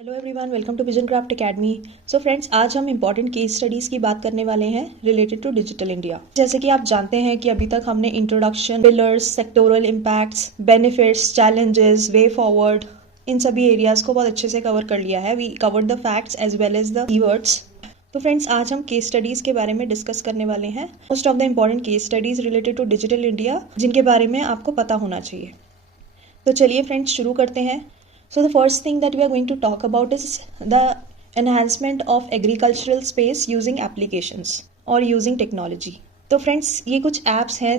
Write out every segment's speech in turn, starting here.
Hello everyone, welcome to Vision Craft Academy. So friends, आज हम important case studies की बात करने वाले हैं रिलेटेड टू डिजिटल इंडिया। जैसे कि आप जानते हैं कि अभी तक हमने introduction, pillars, sectoral impacts, benefits, challenges, way forward, इन सभी एरियाज़ को बहुत अच्छे से कवर कर लिया है। We covered the facts as well as the keywords. तो फ्रेंड्स, आज हम केस स्टडीज़ के बारे में डिस्कस करने वाले हैं। Most of the important case studies related to digital India जिनके बारे में आपको पता होना चाहिए। तो चलिए फ्रेंड्स, शुरू करते हैं। So the first thing that we are going to talk about is the enhancement of agricultural space using applications or using technology. तो friends, ये कुछ apps हैं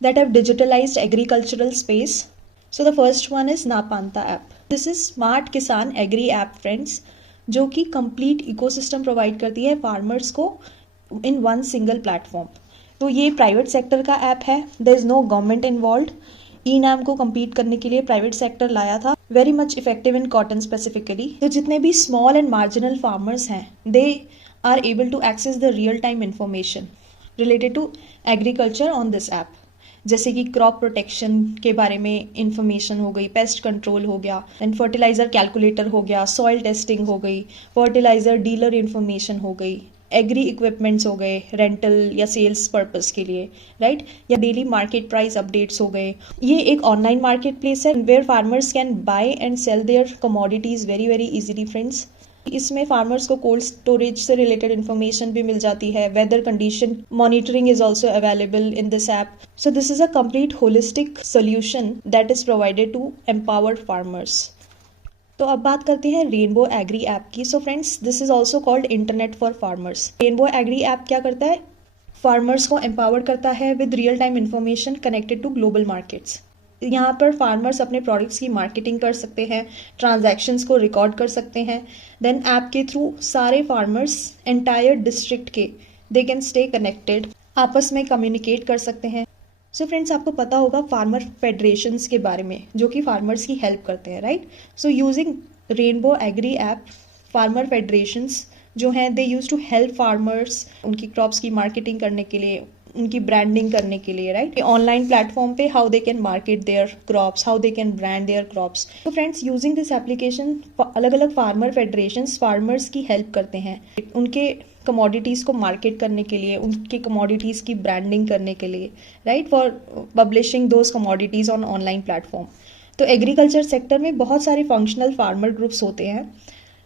that have digitalized agricultural space. So the first one is Napanta app. This is Smart Kisan Agri app friends, जो कि complete ecosystem provide करती है farmers को in one single platform. तो ये private sector का app है. There is no government involved. E-NAM को compete करने के लिए प्राइवेट सेक्टर लाया था, very much effective in cotton specifically. तो जितने भी स्मॉल एंड मार्जिनल फार्मर्स हैं, they are able to access the real time information related to agriculture on this app. जैसे कि क्रॉप प्रोटेक्शन के बारे में इंफॉर्मेशन हो गई, पेस्ट कंट्रोल हो गया, एंड फर्टिलाइजर कैलकुलेटर हो गया, सॉइल टेस्टिंग हो गई, फर्टिलाइजर डीलर इंफॉर्मेशन हो गई, एग्री इक्विपमेंट्स हो गए रेंटल या सेल्स पर्पस के लिए, राइट, या डेली मार्केट प्राइस अपडेट्स हो गए। ये एक ऑनलाइन मार्केट प्लेस है where farmers can buy and sell their commodities very very easily friends. इसमें फार्मर्स को कोल्ड स्टोरेज से रिलेटेड इन्फॉर्मेशन भी मिल जाती है। Weather condition monitoring is also available in this app. So this is a complete holistic solution that is provided to empowered farmers. तो अब बात करते हैं रेनबो एग्री ऐप की। So friends, this is also called internet for farmers. Rainbow agree app क्या करता है? Farmers को एम्पावर करता है with real time information connected to global markets. यहाँ पर फार्मर्स अपने प्रोडक्ट्स की मार्केटिंग कर सकते हैं, ट्रांजैक्शंस को रिकॉर्ड कर सकते हैं। देन ऐप के थ्रू सारे फार्मर्स एंटायर डिस्ट्रिक्ट के दे कैन स्टे कनेक्टेड, आपस में कम्युनिकेट कर सकते हैं। सो फ्रेंड्स, आपको पता होगा फार्मर फेडरेशंस के बारे में जो कि फार्मर्स की हेल्प करते हैं, right. So using Rainbow agree app, farmer federations जो हैं they use to help farmers उनकी क्रॉप्स की मार्केटिंग करने के लिए, उनकी ब्रांडिंग करने के लिए, राइट। ऑनलाइन प्लेटफॉर्म पे how they can market their crops, how they can brand their crops. तो फ्रेंड्स, यूजिंग दिस एप्लीकेशन अलग अलग फार्मर फेडरेशंस फार्मर्स की हेल्प करते हैं उनके कमोडिटीज़ को मार्केट करने के लिए, उनके कमोडिटीज़ की ब्रांडिंग करने के लिए, right, for publishing those commodities on online platform. तो एग्रीकल्चर सेक्टर में बहुत सारे फंक्शनल फार्मर ग्रुप्स होते हैं।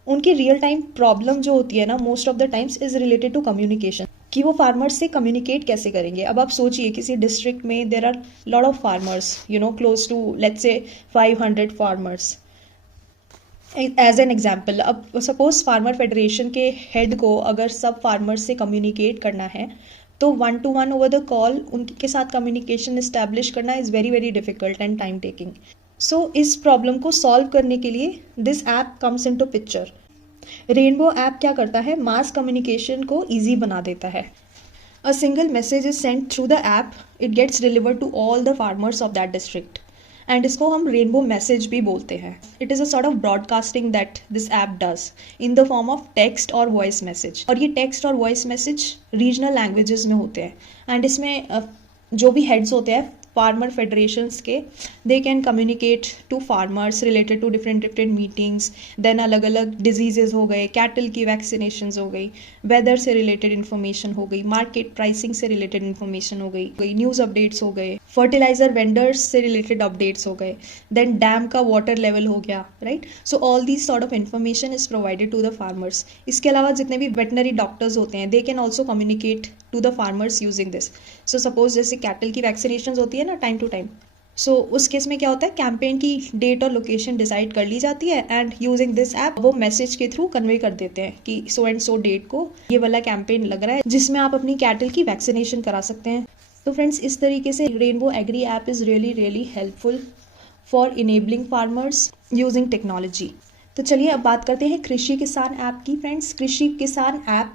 उनकी रियल टाइम प्रॉब्लम जो होती है ना, most of the times is related to communication, कि वो फार्मर्स से कम्युनिकेट कैसे करेंगे। अब आप सोचिए, किसी डिस्ट्रिक्ट में there are lot of farmers, close to let's say 500 farmers as an example. अब सपोज फार्मर फेडरेशन के हेड को अगर सब फार्मर्स से कम्युनिकेट करना है तो 1-to-1 ओवर द कॉल उनके साथ कम्युनिकेशन इस्टेब्लिश करना is very very difficult and time taking. So इस प्रॉब्लम को सॉल्व करने के लिए this app comes into picture. Rainbow app क्या करता है? मास कम्युनिकेशन को ईजी बना देता है। A single message is sent through the app, it gets delivered to all the farmers of that district, and इसको हम रेनबो मैसेज भी बोलते हैं। It is a sort of broadcasting that this app does in the form of text और voice message. और ये text और voice message regional languages में होते हैं, एंड इसमें जो भी हेड्स होते हैं फार्मर फेडरेशंस के, they can communicate to farmers related to different meetings. Then अलग अलग डिजीजेज हो गए, कैटल की वैक्सीनेशन हो गई, वेदर से रिलेटेड इन्फॉर्मेशन हो गई, मार्केट प्राइसिंग से रिलेटेड इन्फॉर्मेशन हो गई, न्यूज़ अपडेट्स हो गए, फर्टिलाइजर वेंडर्स से रिलेटेड अपडेट्स हो गए, देन डैम का वाटर लेवल हो गया, right. So all these sort of information is provided to the farmers. इसके अलावा जितने भी वेटनरी डॉक्टर्स होते हैं, they can also communicate to the farmers using this. So suppose जैसे कैटल की वैक्सीनेशन होती है ना टाइम टू टाइम, सो उस केस में क्या होता है, कैंपेन की डेट और लोकेशन डिसाइड कर ली जाती है, एंड यूजिंग दिस ऐप वो मैसेज के थ्रू कन्वे कर देते हैं कि सो एंड सो डेट को ये वाला कैंपेन लग रहा है जिसमें आप अपनी कैटल की वैक्सीनेशन करा सकते हैं। तो फ्रेंड्स, इस तरीके से rainbow agree app is really really helpful for enabling farmers using technology. तो चलिए अब बात करते हैं कृषि किसान ऐप की। फ्रेंड्स, कृषि किसान ऐप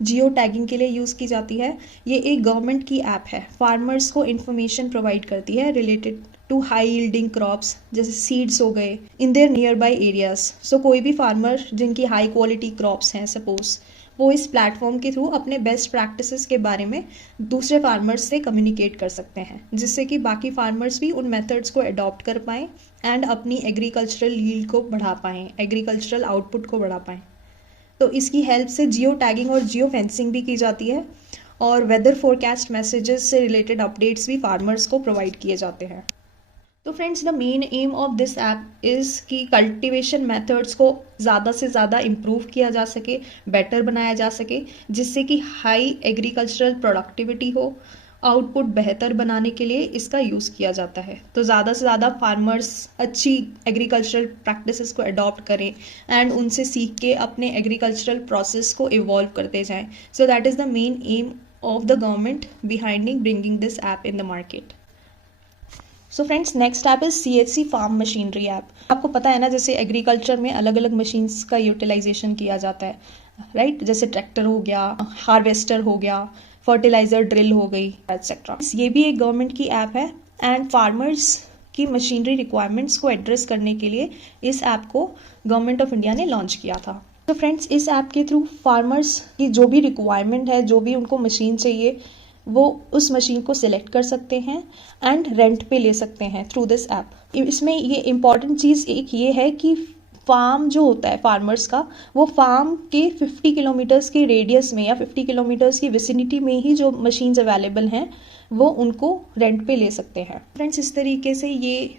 जियो टैगिंग के लिए यूज़ की जाती है। ये एक गवर्नमेंट की ऐप है, फार्मर्स को इन्फॉर्मेशन प्रोवाइड करती है related to high yielding crops, जैसे सीड्स हो गए in their nearby areas. So कोई भी फार्मर जिनकी हाई क्वालिटी क्रॉप्स हैं सपोज, वो इस प्लेटफॉर्म के थ्रू अपने बेस्ट प्रैक्टिसेस के बारे में दूसरे फार्मर्स से कम्युनिकेट कर सकते हैं, जिससे कि बाकी फार्मर्स भी उन मेथड्स को अडॉप्ट कर पाएँ एंड अपनी एग्रीकल्चरल यील्ड को बढ़ा पाएँ, एग्रीकल्चरल आउटपुट को बढ़ा पाएँ। तो इसकी हेल्प से जियो टैगिंग और जियो फेंसिंग भी की जाती है और वेदर फोरकास्ट मैसेजेस से रिलेटेड अपडेट्स भी फार्मर्स को प्रोवाइड किए जाते हैं। तो friends, the main aim of this app is कि कल्टीवेशन मेथड्स को ज़्यादा से ज़्यादा इम्प्रूव किया जा सके, बेटर बनाया जा सके, जिससे कि हाई एग्रीकल्चरल प्रोडक्टिविटी हो। आउटपुट बेहतर बनाने के लिए इसका यूज़ किया जाता है। तो ज़्यादा से ज़्यादा फार्मर्स अच्छी एग्रीकल्चरल प्रैक्टिसेस को अडॉप्ट करें एंड उनसे सीख के अपने एग्रीकल्चरल प्रोसेस को इवॉल्व करते जाएं। सो that is the main M of the government behind bringing this app in the market. So friends, next app is CHC Farm Machinery app. आपको पता है ना, जैसे एग्रीकल्चर में अलग अलग मशीन्स का यूटिलाइजेशन किया जाता है, राइट? जैसे ट्रैक्टर हो गया, हार्वेस्टर हो गया, फर्टिलाइजर ड्रिल हो गई, एक्सेट्रा। ये भी एक गवर्नमेंट की ऐप है एंड फार्मर्स की मशीनरी रिक्वायरमेंट्स को एड्रेस करने के लिए इस ऐप को गवर्नमेंट ऑफ इंडिया ने लॉन्च किया था। तो फ्रेंड्स, इस ऐप के थ्रू फार्मर्स की जो भी रिक्वायरमेंट है, जो भी उनको मशीन चाहिए, वो उस मशीन को सिलेक्ट कर सकते हैं एंड रेंट पे ले सकते हैं थ्रू दिस ऐप। इसमें ये इम्पॉर्टेंट चीज़ एक ये है कि फार्म जो होता है फार्मर्स का, वो फार्म के 50 किलोमीटर्स के रेडियस में या 50 किलोमीटर्स की विसिनिटी में ही जो मशीन्स अवेलेबल हैं वो उनको रेंट पे ले सकते हैं। फ्रेंड्स, इस तरीके से ये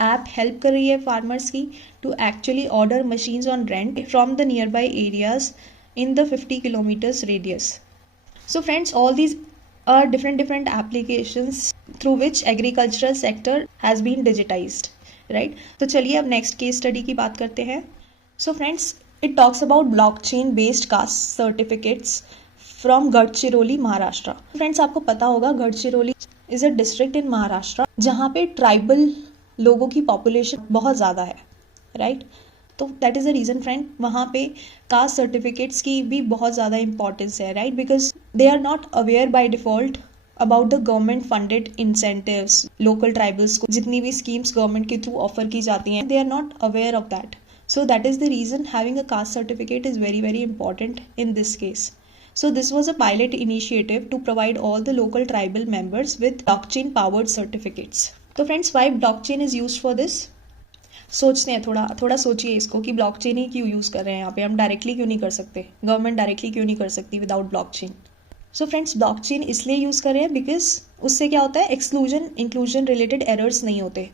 ऐप हेल्प कर रही है फार्मर्स की to actually order machines on rent from the nearby areas in the 50 kilometers radius. So friends, all these are different applications through which agricultural sector has been digitized, right? तो चलिए अब next case study की बात करते हैं। So friends, it talks about blockchain based caste certificates from Gadchiroli, Maharashtra. Friends, आपको पता होगा Gadchiroli is a district in Maharashtra जहाँ पे ट्राइबल लोगों की पॉपुलेशन बहुत ज़्यादा है, राइट? तो that is the reason friend, वहाँ पे कास्ट सर्टिफिकेट्स की भी बहुत ज़्यादा इंपॉर्टेंस है, right? Because they are not aware by default about the government funded incentives. Local tribals को जितनी भी स्कीम्स गवर्नमेंट के थ्रू ऑफर की जाती हैं, they are not aware of that. So that is the reason having a caste certificate is very very important in this case. So this was a pilot initiative to provide all the local tribal members with blockchain powered certificates. तो friends, why blockchain is used for this? सोचते हैं, थोड़ा सोचिए इसको कि blockchain ही क्यों use कर रहे हैं यहाँ पे, हम डायरेक्टली क्यों नहीं कर सकते, गवर्नमेंट डायरेक्टली क्यों नहीं कर सकती without blockchain? So friends, blockchain इसलिए यूज़ कर रहे हैं बिकॉज उससे क्या होता है, एक्सक्लूजन इंक्लूजन रिलेटेड एरर्स नहीं होते,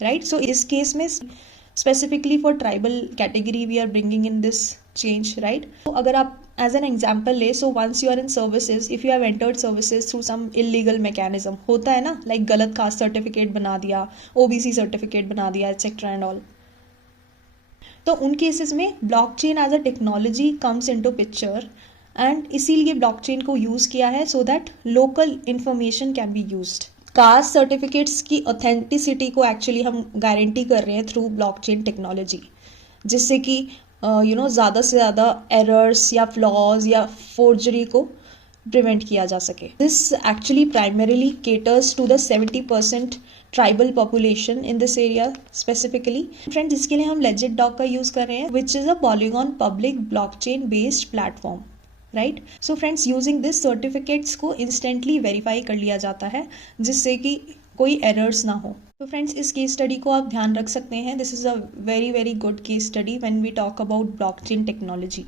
राइट? सो इस केस में specifically for tribal category we are bringing in this change, right? तो अगर आप एज एन एग्जाम्पल ले, so once you are in services, if you have entered services through some illegal mechanism, होता है ना, like गलत caste certificate बना दिया, ओबीसी सर्टिफिकेट बना दिया, एक्सेट्रा एंड ऑल। तो उन केसेस में blockchain as a technology comes into picture and इसीलिए ब्लॉकचेन को यूज़ किया है so that local information can be used. Caste certificates की ऑथेंटिसिटी को एक्चुअली हम गारंटी कर रहे हैं थ्रू ब्लॉकचेन टेक्नोलॉजी, जिससे कि ज़्यादा से ज़्यादा एरर्स या फ्लॉज या फोर्जरी को प्रिवेंट किया जा सके। This actually primarily caters to the 70% tribal population in this area specifically. Friends, इसके लिए हम लेजिट डॉग का यूज़ कर रहे हैं, which is a polygon public blockchain based platform, right? So friends, using this certificates को इंस्टेंटली वेरीफाई कर लिया जाता है जिससे कि कोई एरर्स ना हो। तो फ्रेंड्स, इस केस स्टडी को आप ध्यान रख सकते हैं। This is a very very good case study when we talk about blockchain technology.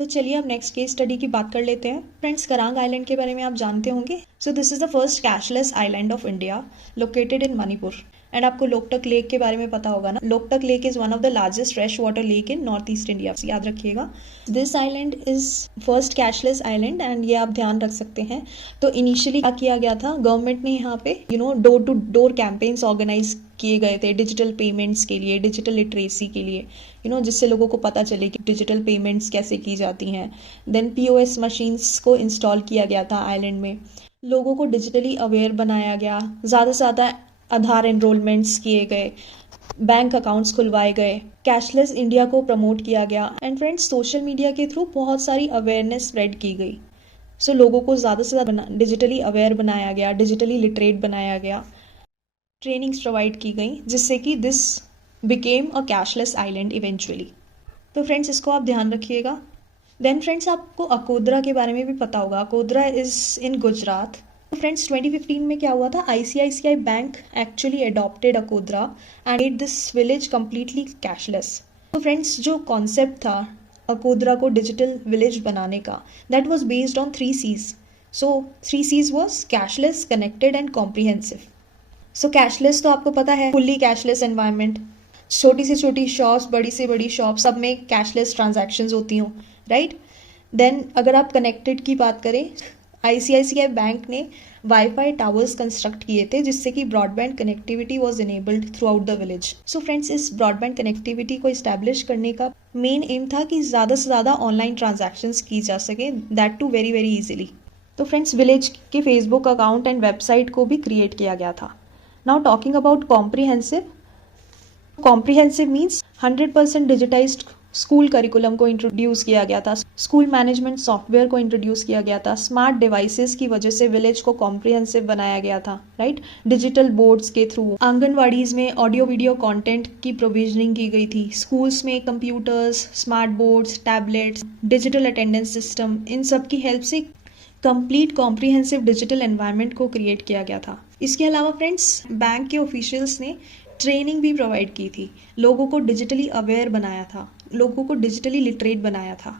तो चलिए अब नेक्स्ट केस स्टडी की बात कर लेते हैं। फ्रेंड्स, करांग आइलैंड के बारे में आप जानते होंगे। So this is the first cashless island of India located in Manipur. And आपको लोकटक लेक के बारे में पता होगा ना, Loktak lake is one of the largest fresh water lake in north east India, याद रखिएगा। This island is first cashless island and ये आप ध्यान रख सकते हैं। तो इनिशियली क्या किया गया था, गवर्नमेंट ने यहाँ पे door to door campaigns organize किए गए थे डिजिटल पेमेंट्स के लिए, डिजिटल लिटरेसी के लिए, जिससे लोगों को पता चले कि डिजिटल पेमेंट्स कैसे की जाती हैं। देन POS मशीन्स को इंस्टॉल किया गया था आइलैंड में, लोगों को डिजिटली अवेयर बनाया गया, ज़्यादा से ज़्यादा आधार एनरोलमेंट्स किए गए, बैंक अकाउंट्स खुलवाए गए, कैशलेस इंडिया को प्रमोट किया गया एंड फ्रेंड्स, सोशल मीडिया के थ्रू बहुत सारी अवेयरनेस स्प्रेड की गई। सो लोगों को ज़्यादा से ज़्यादा डिजिटली अवेयर बनाया गया, डिजिटली लिटरेट बनाया गया, ट्रेनिंग्स प्रोवाइड की गई, जिससे कि this became a cashless island eventually. तो फ्रेंड्स, इसको आप ध्यान रखिएगा। देन फ्रेंड्स आपको अकोदरा के बारे में भी पता होगा। Akodara is in Gujarat. Friends 2015 में क्या हुआ था, ICICI bank actually adopted Akodara and made this village completely cashless. तो फ्रेंड्स जो कॉन्सेप्ट था अकोदरा को डिजिटल विलेज बनाने का, that was based on 3 C's। So 3 C's was cashless, connected and comprehensive. So cashless तो आपको पता है, फुल्ली कैशलेस एनवायरनमेंट, छोटी से छोटी शॉप्स, बड़ी से बड़ी शॉप, सब में कैशलेस ट्रांजैक्शंस होती हों, राइट। देन अगर आप कनेक्टेड की बात करें, आईसीआईसीआई बैंक ने वाईफाई टावर्स कंस्ट्रक्ट किए थे जिससे कि broadband connectivity was enabled through out the village. So friends इस ब्रॉडबैंड कनेक्टिविटी को इस्टेब्लिश करने का मेन एम था कि ज़्यादा से ज़्यादा ऑनलाइन ट्रांजैक्शंस की जा सके, that too very very easily. तो फ्रेंड्स विलेज के फेसबुक अकाउंट एंड वेबसाइट को भी क्रिएट किया गया था। Now talking about comprehensive, comprehensive means 100% digitized school curriculum को इंट्रोड्यूस किया गया था, स्कूल मैनेजमेंट सॉफ्टवेयर को इंट्रोड्यूस किया गया था, स्मार्ट डिवाइसेस की वजह से विलेज को कॉम्प्रिहेंसिव बनाया गया था, राइट। डिजिटल बोर्ड्स के थ्रू आंगनवाड़ीज में ऑडियो वीडियो कंटेंट की प्रोविजनिंग की गई थी, स्कूल्स में computers, smart boards, tablets, digital attendance system, इन सब की हेल्प से कंप्लीट कॉम्प्रिहेंसिव डिजिटल एनवायरनमेंट को क्रिएट किया गया था। इसके अलावा फ्रेंड्स बैंक के ऑफिशियल्स ने ट्रेनिंग भी प्रोवाइड की थी, लोगों को डिजिटली अवेयर बनाया था, लोगों को डिजिटली लिटरेट बनाया था।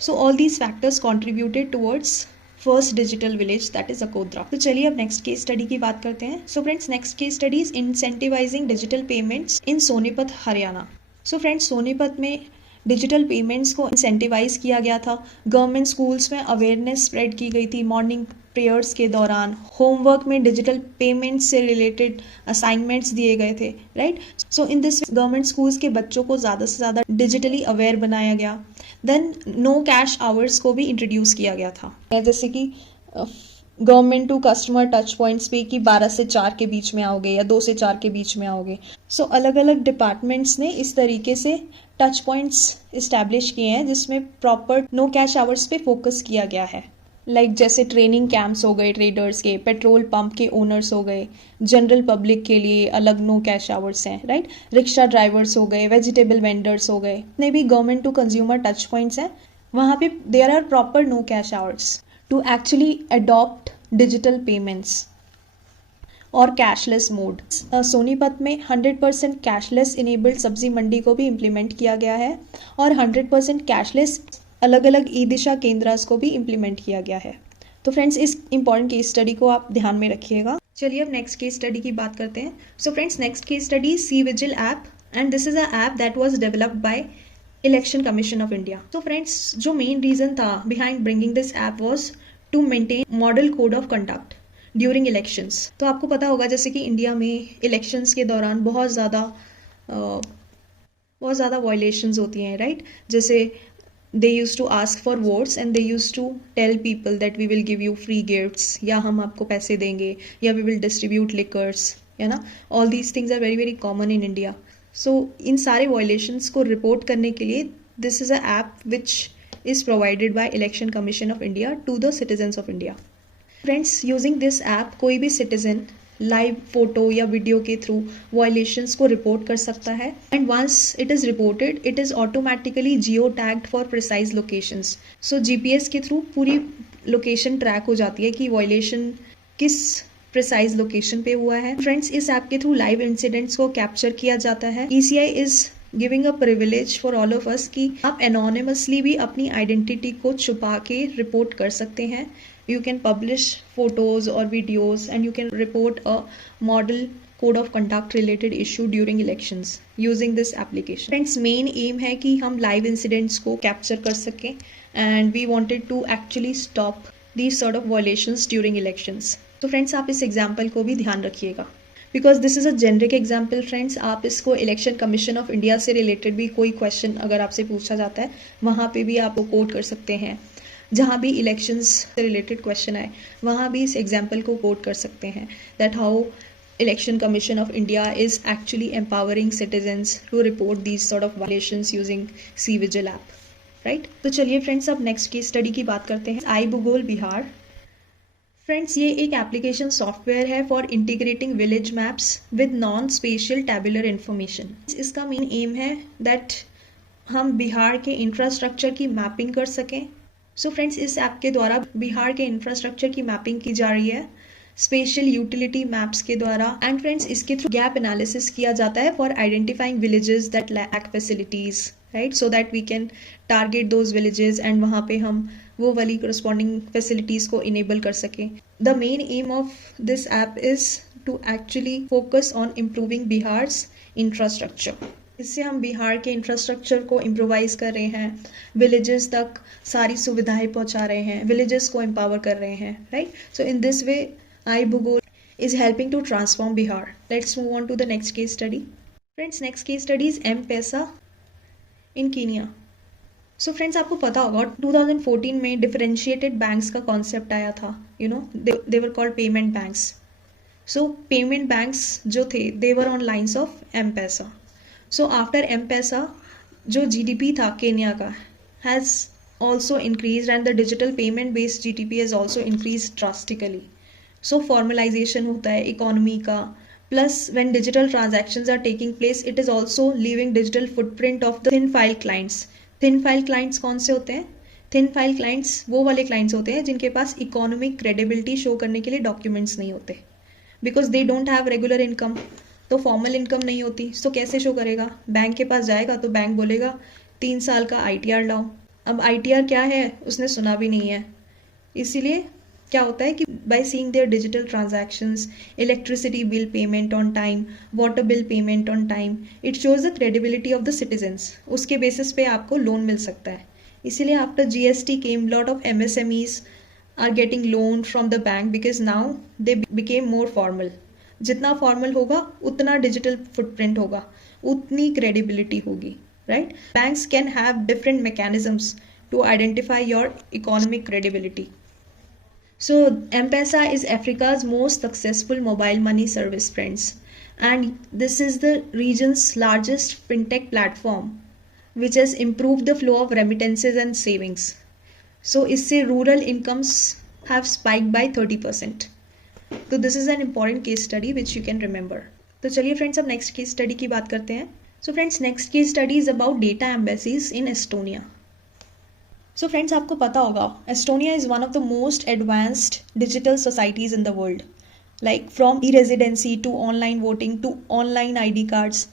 सो all these factors contributed towards first digital village, that is Akodara. तो चलिए अब नेक्स्ट केस स्टडी की बात करते हैं। So friends next case study is incentivising digital payments in Sonipat Haryana. So friends Sonipat में डिजिटल पेमेंट्स को इंसेंटिवाइज किया गया था, गवर्नमेंट स्कूल्स में अवेयरनेस स्प्रेड की गई थी, मॉर्निंग प्रेयर्स के दौरान होमवर्क में डिजिटल पेमेंट्स से रिलेटेड असाइनमेंट्स दिए गए थे, right. So in this government schools के बच्चों को ज़्यादा से ज़्यादा डिजिटली अवेयर बनाया गया। देन नो कैश आवर्स को भी इंट्रोड्यूस किया गया था, जैसे कि government to customer touch points पे कि 12 से 4 के बीच में आओगे या 2 से 4 के बीच में आओगे। सो अलग अलग डिपार्टमेंट्स ने इस तरीके से टच पॉइंट्स इस्टेब्लिश किए हैं जिसमें प्रॉपर नो कैश आवर्स पे फोकस किया गया है। लाइक जैसे ट्रेनिंग कैंप्स हो गए ट्रेडर्स के, पेट्रोल पंप के ओनर्स हो गए, जनरल पब्लिक के लिए अलग नो कैश आवर्स हैं, राइट। रिक्शा ड्राइवर्स हो गए, वेजिटेबल वेंडर्स हो गए, जितने भी government to consumer touch points हैं वहाँ पे there are proper no cash hours to actually adopt digital payments और कैशलेस मोड। सोनीपत में 100% कैशलेस इनेबल्ड सब्जी मंडी को भी इम्प्लीमेंट किया गया है और 100% कैशलेस अलग अलग ई दिशा केंद्रास को भी इम्प्लीमेंट किया गया है। तो फ्रेंड्स इस इंपॉर्टेंट केस स्टडी को आप ध्यान में रखिएगा। चलिए अब नेक्स्ट केस स्टडी की बात करते हैं। So friends next case study C vigil app and this is a app that was developed by election commission of India. तो फ्रेंड्स जो मेन रीजन था behind bringing this app was to maintain model code of conduct during elections. तो आपको पता होगा जैसे कि India में इलेक्शंस के दौरान बहुत ज़्यादा वायलेशंस होती हैं, राइट। जैसे they used to ask for votes and they used to tell people that we will give you free gifts, या हम आपको पैसे देंगे, या we will distribute liquors, है ना। all these things are very very common in India. so इन सारे violations को report करने के लिए this is a app which is provided by Election Commission of India to the citizens of India. friends using this app कोई भी citizen live photo या video के through violations को रिपोर्ट कर सकता है and once it is reported it is automatically geo tagged for precise locations. So GPS के through पूरी लोकेशन ट्रैक हो जाती है कि वायलेशन किस प्रिसाइज लोकेशन पे हुआ है। फ्रेंड्स इस ऐप के थ्रू लाइव इंसिडेंट्स को कैप्चर किया जाता है। ECI is giving a privilege for all of us कि आप एनोनिमसली भी अपनी आइडेंटिटी को छुपा के रिपोर्ट कर सकते हैं। You can publish photos or videos and you can report a model code of conduct related issue during elections using this application. Friends main aim है कि हम live incidents को capture कर सकें and we wanted to actually stop these sort of violations during elections. तो friends आप इस example को भी ध्यान रखिएगा because this is a generic example friends। आप इसको Election Commission of India से related भी कोई question अगर आपसे पूछा जाता है वहाँ पे भी आप कोट कर सकते हैं, जहाँ भी इलेक्शंस से रिलेटेड क्वेश्चन आए वहाँ भी इस एग्जाम्पल को कोट कर सकते हैं that how election commission of India is actually empowering citizens to report these sort of violations using C vigil app, right. तो चलिए फ्रेंड्स अब नेक्स्ट केस स्टडी की बात करते हैं। आई भूगोल बिहार। फ्रेंड्स ये एक एप्लीकेशन सॉफ्टवेयर है for integrating village maps with non spatial tabular information. इसका मेन एम है दैट हम बिहार के इंफ्रास्ट्रक्चर की मैपिंग कर सकें। सो फ्रेंड्स, इस ऐप के द्वारा बिहार के इंफ्रास्ट्रक्चर की मैपिंग की जा रही है स्पेशल यूटिलिटी मैप्स के द्वारा। एंड फ्रेंड्स, इसके थ्रू गैप एनालिसिस किया जाता है for identifying villages that lack facilities, right, so that we can target those villages and वहाँ पे हम वो वाली करस्पॉन्डिंग फैसिलिटीज को इनेबल कर सकें। The main aim of this app is to actually focus on improving Bihar's infrastructure. इससे हम बिहार के इंफ्रास्ट्रक्चर को इम्प्रोवाइज कर रहे हैं, विलेजेस तक सारी सुविधाएं पहुंचा रहे हैं, विलेजेस को एम्पावर कर रहे हैं, right. So in this way iBhugol is helping to transform Bihar. Let's move on to the next case study. Friends, next case study is M-Pesa in Kenya. So friends, आपको पता होगा 2014 में differentiated banks का concept आया था, they were called payment banks. So payment banks जो थे, they were on lines of M-Pesa. So after M-Pesa, जो GDP था केन्या का has also increased and the digital payment based GDP has also increased drastically. So formalization होता है economy का, plus when digital transactions are taking place it is also leaving digital footprint of the thin file clients. Thin file clients कौन से होते हैं? Thin file clients वो वाले clients होते हैं जिनके पास इकोनॉमिक क्रेडिबिलिटी शो करने के लिए डॉक्यूमेंट्स नहीं होते, because they don't have regular income, तो फॉर्मल इनकम नहीं होती। सो कैसे शो करेगा? बैंक के पास जाएगा तो बैंक बोलेगा 3 साल का ITR लाओ। अब ITR क्या है उसने सुना भी नहीं है, इसीलिए क्या होता है कि by seeing their digital transactions, electricity bill payment on time, water bill payment on time, it shows the credibility of the citizens. उसके बेसिस पे आपको लोन मिल सकता है। इसीलिए after GST came lot of MSMEs are getting loan from the bank because now they became more formal. जितना formal होगा उतना डिजिटल फुटप्रिंट होगा, उतनी क्रेडिबिलिटी होगी, right. Banks can have different mechanisms to identify your economic credibility. So M-Pesa is Africa's most successful mobile money service, friends, and this is the region's largest fintech platform which has improved the flow of remittances and savings. So इससे rural incomes have spiked by 30%. तो this is an important case study which you can remember. तो चलिए friends, अब next case study की बात करते हैं. So friends, next case study is about data embassies in Estonia. So friends, आपको पता होगा Estonia is one of the most advanced digital societies in the world, like from e residency to online voting to online ID cards,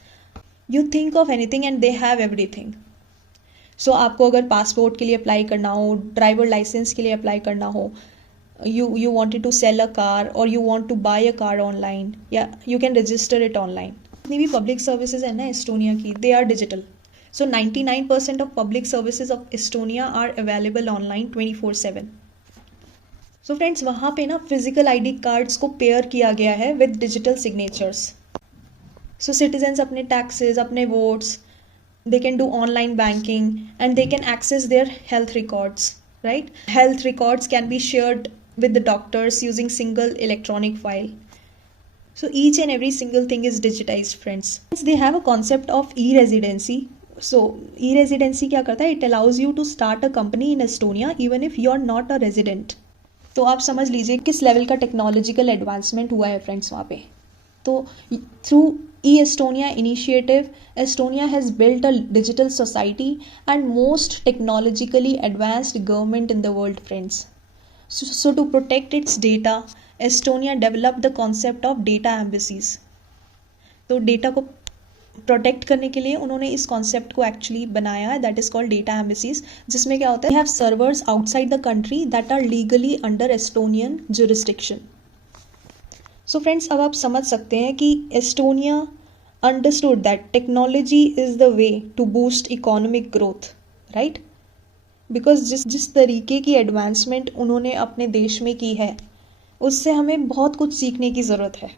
you think of anything and they have everything. So आपको अगर passport के लिए apply करना हो, driver licence के लिए apply करना हो, you wanted to sell a car or you want to buy a car online, yeah, you can register it online. जितनी भी पब्लिक सर्विसेज है ना एस्टोनिया की, they are digital. So 99% of public services of Estonia are available online 24/7. So friends, वहाँ पे ना physical ID cards को pair किया गया है with digital signatures. So citizens अपने टैक्सेस, अपने votes, they can do online banking and they can access their health records, right? Health records can be shared with the doctors using single electronic file. So each and every single thing is digitized, friends. They have a concept of e-residency. So e-residency क्या करता है? It allows you to start a company in Estonia even if you are not a resident. तो आप समझ लीजिए किस level का technological advancement हुआ है फ्रेंड्स वहाँ पे. तो through e-Estonia initiative, Estonia has built a digital society and most technologically advanced government in the world, friends. So to protect its data, Estonia developed the concept of data embassies. तो data को protect करने के लिए उन्होंने इस concept को actually बनाया है, that is called data embassies, जिसमें क्या होता है, have servers outside the country that are legally under Estonian jurisdiction. So friends, अब आप समझ सकते हैं कि Estonia understood that technology is the way to boost economic growth, right, because जिस तरीके की एडवांसमेंट उन्होंने अपने देश में की है उससे हमें बहुत कुछ सीखने की ज़रूरत है.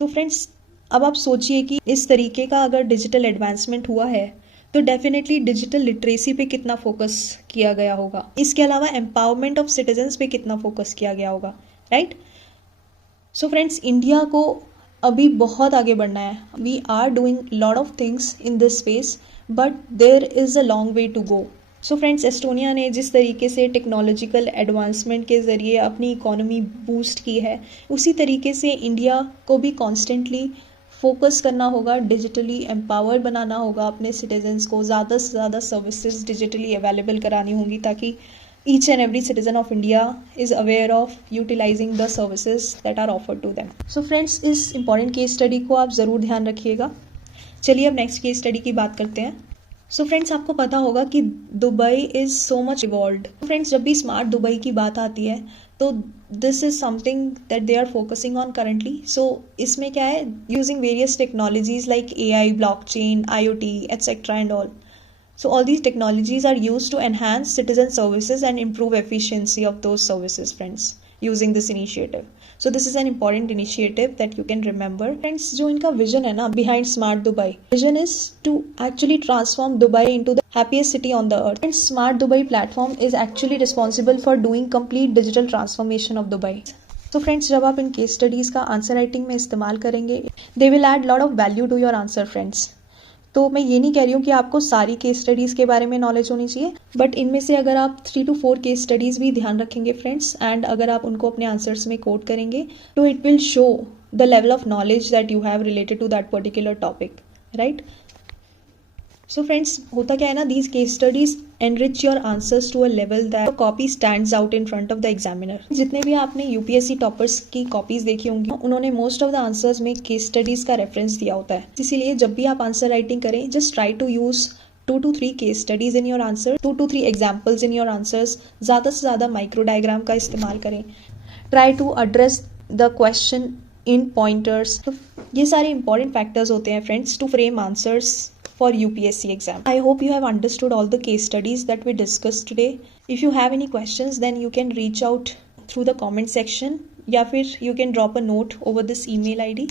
तो फ्रेंड्स, अब आप सोचिए कि इस तरीके का अगर डिजिटल एडवांसमेंट हुआ है तो डेफिनेटली डिजिटल लिटरेसी पे कितना फोकस किया गया होगा, इसके अलावा एम्पावरमेंट ऑफ सिटीजन्स पे कितना फोकस किया गया होगा, राइट. सो फ्रेंड्स, इंडिया को अभी बहुत आगे बढ़ना है. We are doing lot of things in this space but there is a long way to go. So friends, Estonia ने जिस तरीके से टेक्नोलॉजिकल एडवांसमेंट के ज़रिए अपनी इकोनॉमी बूस्ट की है, उसी तरीके से इंडिया को भी कॉन्स्टेंटली फोकस करना होगा, डिजिटली एम्पावर बनाना होगा अपने सिटीजन्स को, ज़्यादा से ज़्यादा सर्विसेज डिजिटली अवेलेबल करानी होंगी ताकि each and every citizen of India is aware of utilizing the services that are offered to them. So friends, इस important case study को आप ज़रूर ध्यान रखिएगा। चलिए अब नेक्स्ट केस स्टडी की बात करते हैं। सो फ्रेंड्स, आपको पता होगा कि Dubai is so much evolved. Friends, जब भी स्मार्ट दुबई की बात आती है तो this is something that they are focusing on currently. So इसमें क्या है, using various technologies like AI, blockchain, IoT, etcetera and all. So all these technologies are used to enhance citizen services and improve efficiency of those services, friends, using this initiative. So this is an important initiative that you can remember. Friends, जो इनका vision है ना behind Smart Dubai, vision is to actually transform Dubai into the happiest city on the earth. And Smart Dubai platform is actually responsible for doing complete digital transformation of Dubai. So friends, जब आप इन case studies का answer writing में इस्तेमाल करेंगे, they will add lot of value to your answer, friends. तो मैं ये नहीं कह रही हूँ कि आपको सारी केस स्टडीज़ के बारे में नॉलेज होनी चाहिए, बट इनमें से अगर आप 3 to 4 केस स्टडीज़ भी ध्यान रखेंगे फ्रेंड्स, एंड अगर आप उनको अपने आंसर्स में कोट करेंगे तो it will show the level of knowledge that you have related to that particular topic, right? So friends, होता क्या है ना, these case studies enrich your answers to a level that copy stands out in front of the examiner. जितने भी आपने UPSC toppers की copies देखी होंगी, उन्होंने मोस्ट ऑफ द आंसर्स में केस स्टडीज का रेफरेंस दिया होता है. इसीलिए जब भी आप आंसर राइटिंग करें, just try to use 2 to 3 case studies in your answer, 2 to 3 examples in your answers. ज़्यादा से ज़्यादा माइक्रो डायग्राम का इस्तेमाल करें. Try to address the question in pointers. ये सारे इंपॉर्टेंट फैक्टर्स होते हैं friends to frame answers for UPSC exam. I hope you have understood all the case studies that we discussed today. If you have any questions, then you can reach out through the comment section, या फिर you can drop a note over this email ID.